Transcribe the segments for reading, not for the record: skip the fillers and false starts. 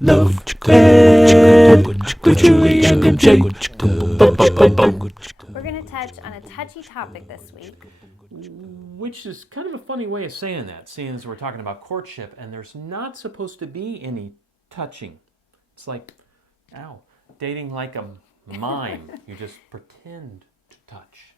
Love Ed with Julie and MJ. We're going to touch on a touchy topic this week. Which is kind of a funny way of saying that, seeing as we're talking about courtship, and there's not supposed to be any touching. It's like, dating like a mime. You just pretend to touch.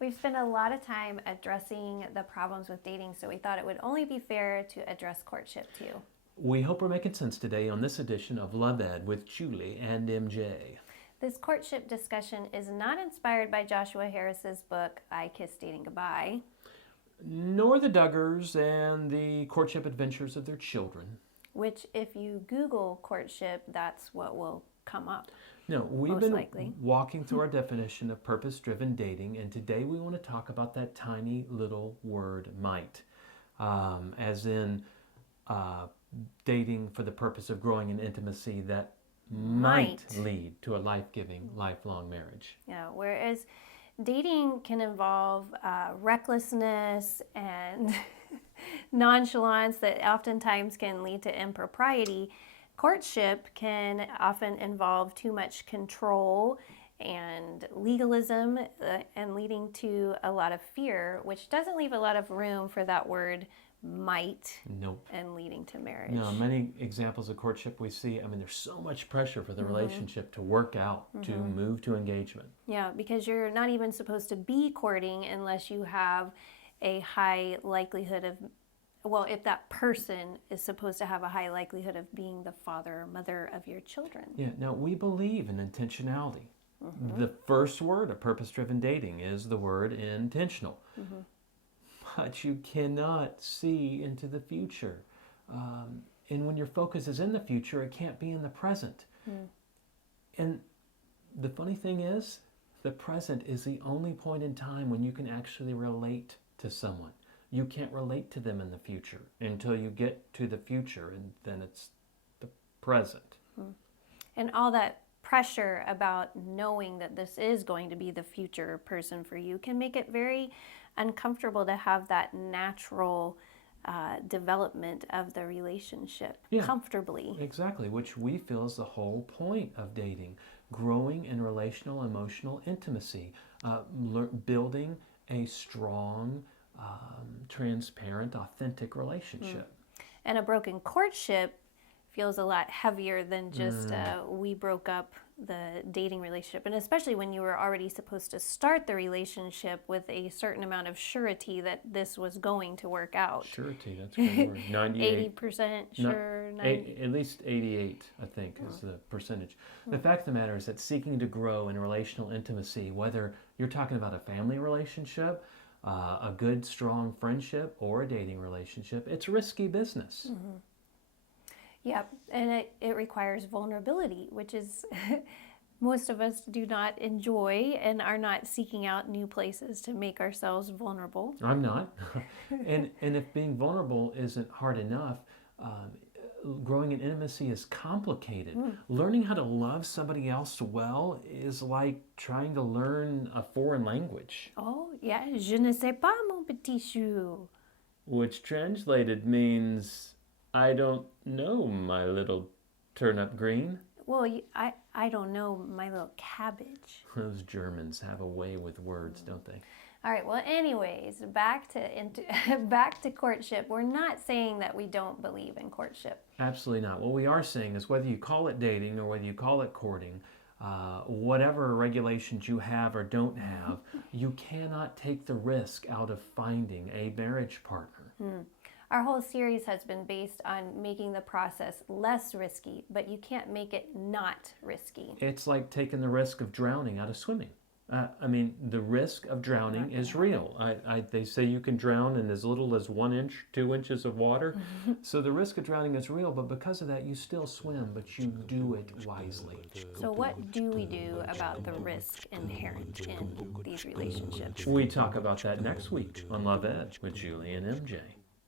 We've spent a lot of time addressing the problems with dating, so we thought it would only be fair to address courtship too. We hope we're making sense today on this edition of Love Ed with Julie and MJ. This courtship discussion is not inspired by Joshua Harris's book, I Kissed Dating Goodbye. Nor the Duggars and the courtship adventures of their children. Which, if you Google courtship, that's what will come up. No, we've most been likely walking through our definition of purpose-driven dating, and today we want to talk about that tiny little word, might. As in dating for the purpose of growing an intimacy that might lead to a life-giving, lifelong marriage. Yeah, whereas dating can involve recklessness and nonchalance that oftentimes can lead to impropriety, courtship can often involve too much control and legalism and leading to a lot of fear, which doesn't leave a lot of room for that word might. Nope. And leading to marriage. No, many examples of courtship we see, there's so much pressure for the relationship to work out, to move to engagement. Yeah, because you're not even supposed to be courting unless you have a high likelihood of, if that person is supposed to have a high likelihood of being the father or mother of your children. Yeah, now we believe in intentionality. The first word of purpose-driven dating is the word intentional. But you cannot see into the future. And when your focus is in the future, it can't be in the present. And the funny thing is, the present is the only point in time when you can actually relate to someone. You can't relate to them in the future until you get to the future, and then it's the present. And all that pressure about knowing that this is going to be the future person for you can make it very uncomfortable to have that natural development of the relationship comfortably. Exactly, which we feel is the whole point of dating. Growing in relational, emotional intimacy. Building a strong, transparent, authentic relationship. And a broken courtship feels a lot heavier than just we broke up the dating relationship. And especially when you were already supposed to start the relationship with a certain amount of surety that this was going to work out. Surety, that's a good word. 98. 80% sure. At least 88, I think, is the percentage. The fact of the matter is that seeking to grow in relational intimacy, whether you're talking about a family relationship, a good, strong friendship, or a dating relationship, it's risky business. Yep, and it requires vulnerability, which is most of us do not enjoy and are not seeking out new places to make ourselves vulnerable. I'm not. and if being vulnerable isn't hard enough, growing in intimacy is complicated. Learning how to love somebody else well is like trying to learn a foreign language. Oh, yeah, je ne sais pas, mon petit chou. Which translated means, I don't know, my little turnip green. Well, I don't know, my little cabbage. Those Germans have a way with words, don't they? All right, well, anyways, back to courtship. We're not saying that we don't believe in courtship. Absolutely not. What we are saying is whether you call it dating or whether you call it courting, whatever regulations you have or don't have, you cannot take the risk out of finding a marriage partner. Our whole series has been based on making the process less risky, but you can't make it not risky. It's like taking the risk of drowning out of swimming. The risk of drowning is real. They say you can drown in as little as 1 inch, 2 inches of water. So the risk of drowning is real, but because of that, you still swim, but you do it wisely. So what do we do about the risk inherent in these relationships? We talk about that next week on Love Ed with Julie and MJ.